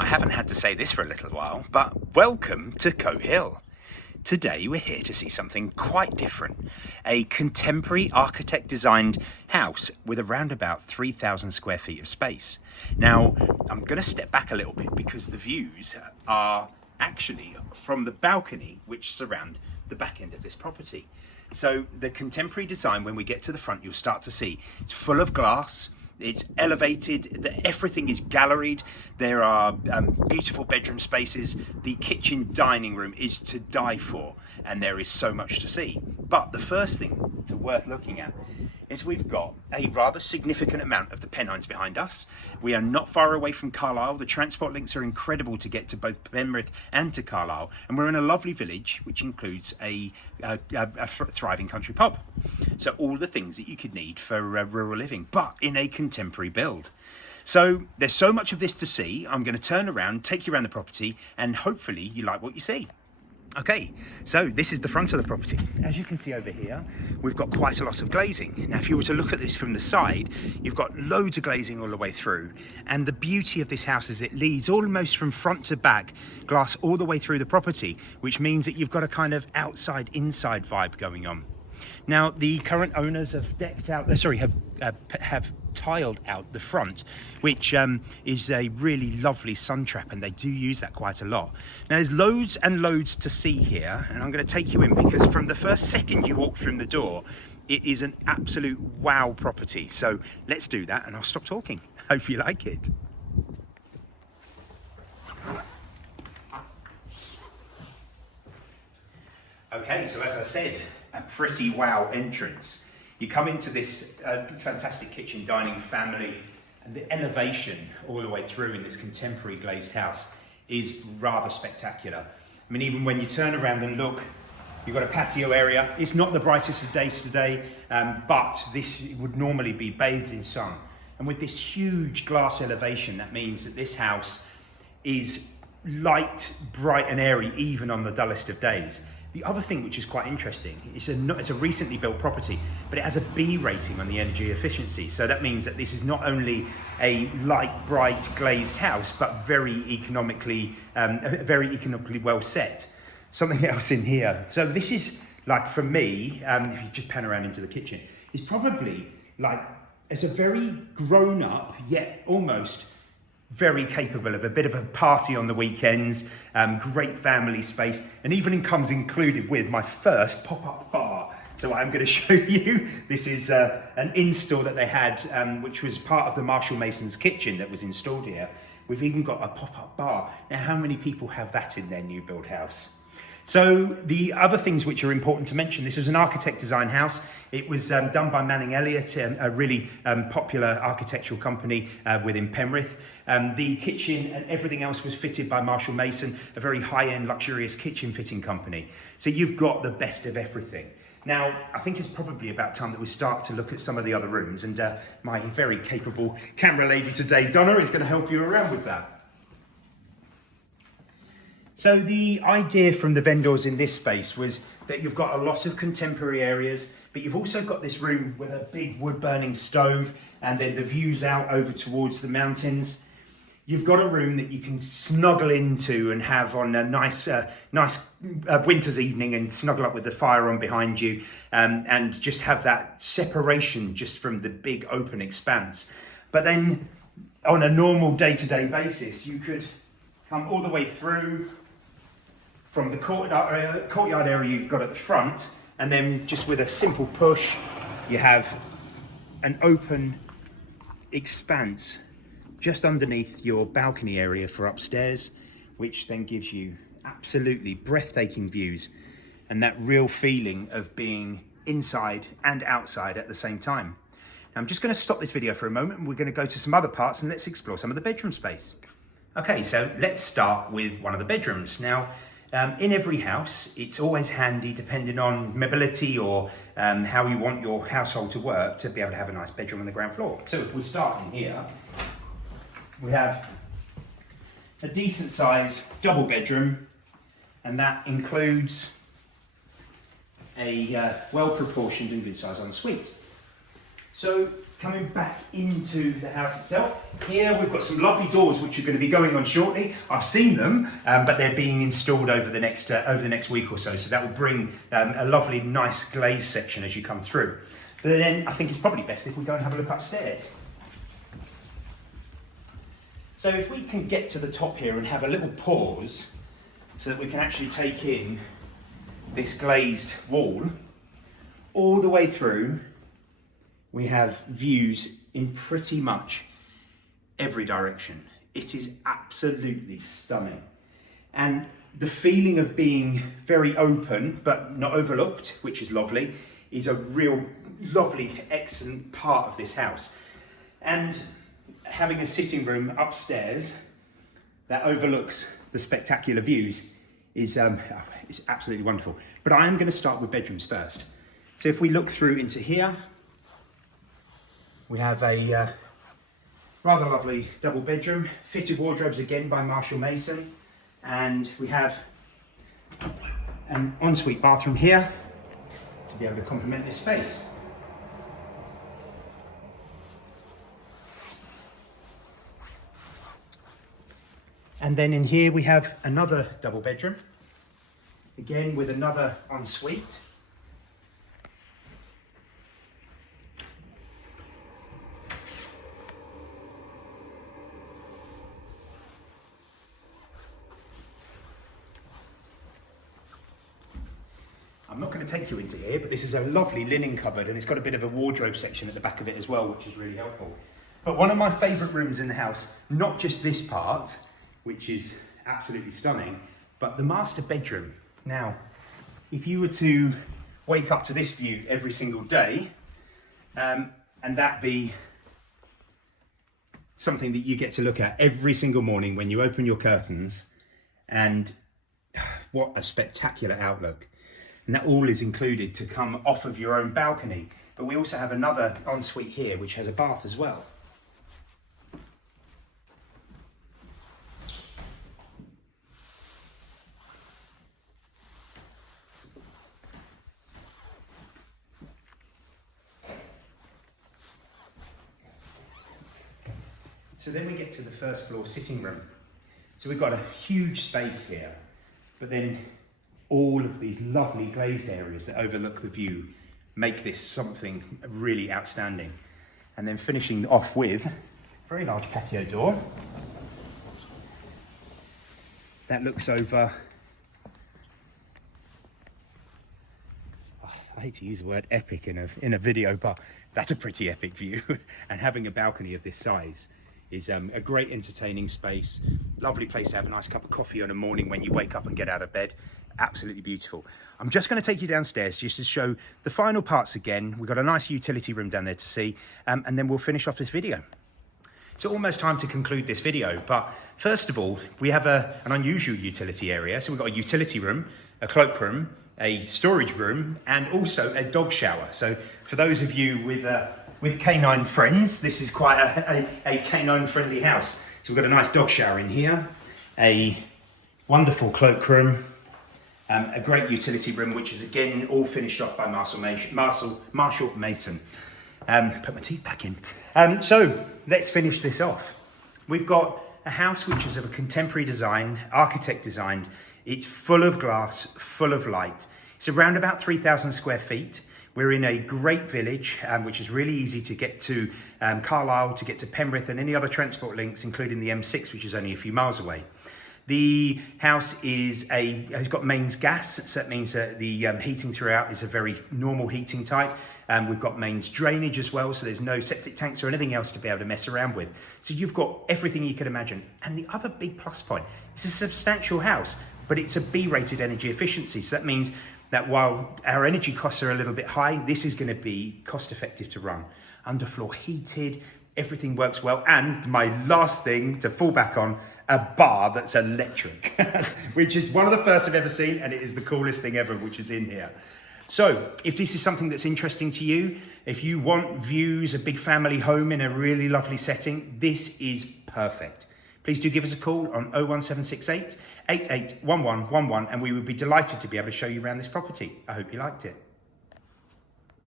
I haven't had to say this for a little while, but welcome to Cotehill. Today we're here to see something quite different. A contemporary architect designed house with around about 3,000 square feet of space. Now, I'm going to step back a little bit because the views are actually from the balcony which surround the back end of this property. So the contemporary design, when we get to the front, you'll start to see it's full of glass. It's elevated, everything is galleried. There are beautiful bedroom spaces. The kitchen dining room is to die for, and there is so much to see. But the first thing worth looking at is we've got a rather significant amount of the Pennines behind us. We are not far away from Carlisle. The transport links are incredible to get to both Penrith and to Carlisle. And we're in a lovely village, which includes a thriving country pub. So all the things that you could need for rural living, but in a contemporary build. So there's so much of this to see. I'm going to turn around, take you around the property, and hopefully you like what you see. Okay, so this is the front of the property. As you can see over here, we've got quite a lot of glazing. Now, if you were to look at this from the side, you've got loads of glazing all the way through. And the beauty of this house is it leads almost from front to back, glass all the way through the property, which means that you've got a kind of outside-inside vibe going on. Now, the current owners have have tiled out the front, which is a really lovely sun trap, and they do use that quite a lot. Now, there's loads and loads to see here, and I'm going to take you in because from the first second you walk through the door, it is an absolute wow property. So let's do that, and I'll stop talking. Hope you like it. Okay, so as I said, a pretty wow entrance. You come into this fantastic kitchen dining family, and the elevation all the way through in this contemporary glazed house is rather spectacular. I mean, even when you turn around and look, you've got a patio area. It's not the brightest of days today, but this would normally be bathed in sun. And with this huge glass elevation, that means that this house is light, bright and airy, even on the dullest of days. The other thing which is quite interesting, it's a recently built property, but it has a B rating on the energy efficiency. So that means that this is not only a light, bright, glazed house, but very economically well set. Something else in here. So this is, like, for me, if you just pan around into the kitchen, is probably like, it's a very grown up, yet almost very capable of a bit of a party on the weekends, great family space, and even comes included with my first pop-up bar. So I'm going to show you, this is an install that they had, which was part of the Marshall Mason's kitchen that was installed here. We've even got a pop-up bar. Now, how many people have that in their new build house? So the other things which are important to mention, this was an architect design house. It was done by Manning Elliott, a really popular architectural company within Penrith. The kitchen and everything else was fitted by Marshall Mason, a very high-end luxurious kitchen fitting company. So you've got the best of everything. Now, I think it's probably about time that we start to look at some of the other rooms, and my very capable camera lady today, Donna, is going to help you around with that. So the idea from the vendors in this space was that you've got a lot of contemporary areas, but you've also got this room with a big wood burning stove, and then the views out over towards the mountains. You've got a room that you can snuggle into and have on a nice winter's evening and snuggle up with the fire on behind you, and just have that separation just from the big open expanse. But then on a normal day-to-day basis, you could come all the way through from the courtyard area you've got at the front, and then just with a simple push, you have an open expanse just underneath your balcony area for upstairs, which then gives you absolutely breathtaking views and that real feeling of being inside and outside at the same time. Now, I'm just going to stop this video for a moment, and we're going to go to some other parts and let's explore some of the bedroom space. Okay, so let's start with one of the bedrooms. Now, in every house, it's always handy, depending on mobility or how you want your household to work, to be able to have a nice bedroom on the ground floor. So if we start in here, we have a decent size double bedroom, and that includes a well-proportioned and good size ensuite. So coming back into the house itself, here we've got some lovely doors which are going to be going on shortly. I've seen them, but they're being installed over the next week or so. So that will bring a lovely, nice glaze section as you come through. But then I think it's probably best if we go and have a look upstairs. So if we can get to the top here and have a little pause so that we can actually take in this glazed wall, all the way through, we have views in pretty much every direction. It is absolutely stunning. And the feeling of being very open but not overlooked, which is lovely, is a real lovely, excellent part of this house. And having a sitting room upstairs that overlooks the spectacular views is absolutely wonderful. But I am going to start with bedrooms first. So if we look through into here, we have a rather lovely double bedroom, fitted wardrobes again by Marshall Mason, and we have an ensuite bathroom here to be able to complement this space. And then in here we have another double bedroom, again with another ensuite. I'm not going to take you into here, but this is a lovely linen cupboard and it's got a bit of a wardrobe section at the back of it as well, which is really helpful. But one of my favourite rooms in the house, not just this part, which is absolutely stunning, but the master bedroom. Now, if you were to wake up to this view every single day, and that be something that you get to look at every single morning when you open your curtains, and what a spectacular outlook. And that all is included to come off of your own balcony. But we also have another ensuite here, which has a bath as well. So then we get to the first floor sitting room. So we've got a huge space here, but then all of these lovely glazed areas that overlook the view make this something really outstanding. And then finishing off with a very large patio door that looks over, I hate to use the word epic in a video, but that's a pretty epic view. And having a balcony of this size is a great entertaining space, lovely place to have a nice cup of coffee on a morning when you wake up and get out of bed. Absolutely beautiful. I'm just going to take you downstairs just to show the final parts again. We've got a nice utility room down there to see, and then we'll finish off this video. It's almost time to conclude this video, but first of all, we have an unusual utility area. So we've got a utility room, a cloakroom, a storage room, and also a dog shower. So for those of you with canine friends, this is quite a canine friendly house. So we've got a nice dog shower in here, a wonderful cloakroom, a great utility room, which is again all finished off by Marshall Mason. Put my teeth back in. So let's finish this off. We've got a house which is of a contemporary design, architect designed. It's full of glass, full of light. It's around about 3,000 square feet. We're in a great village, which is really easy to get to Carlisle, to get to Penrith and any other transport links, including the M6, which is only a few miles away. The house has got mains gas, so that means that the heating throughout is a very normal heating type. We've got mains drainage as well, so there's no septic tanks or anything else to be able to mess around with. So you've got everything you could imagine. And the other big plus point, it's a substantial house, but it's a B-rated energy efficiency. So that means that while our energy costs are a little bit high, this is going to be cost effective to run. Underfloor heated, everything works well. And my last thing to fall back on, a bar that's electric, which is one of the first I've ever seen, and it is the coolest thing ever, which is in here. So if this is something that's interesting to you, if you want views, a big family home in a really lovely setting, this is perfect. Please do give us a call on 01768 881111, and we would be delighted to be able to show you around this property. I hope you liked it.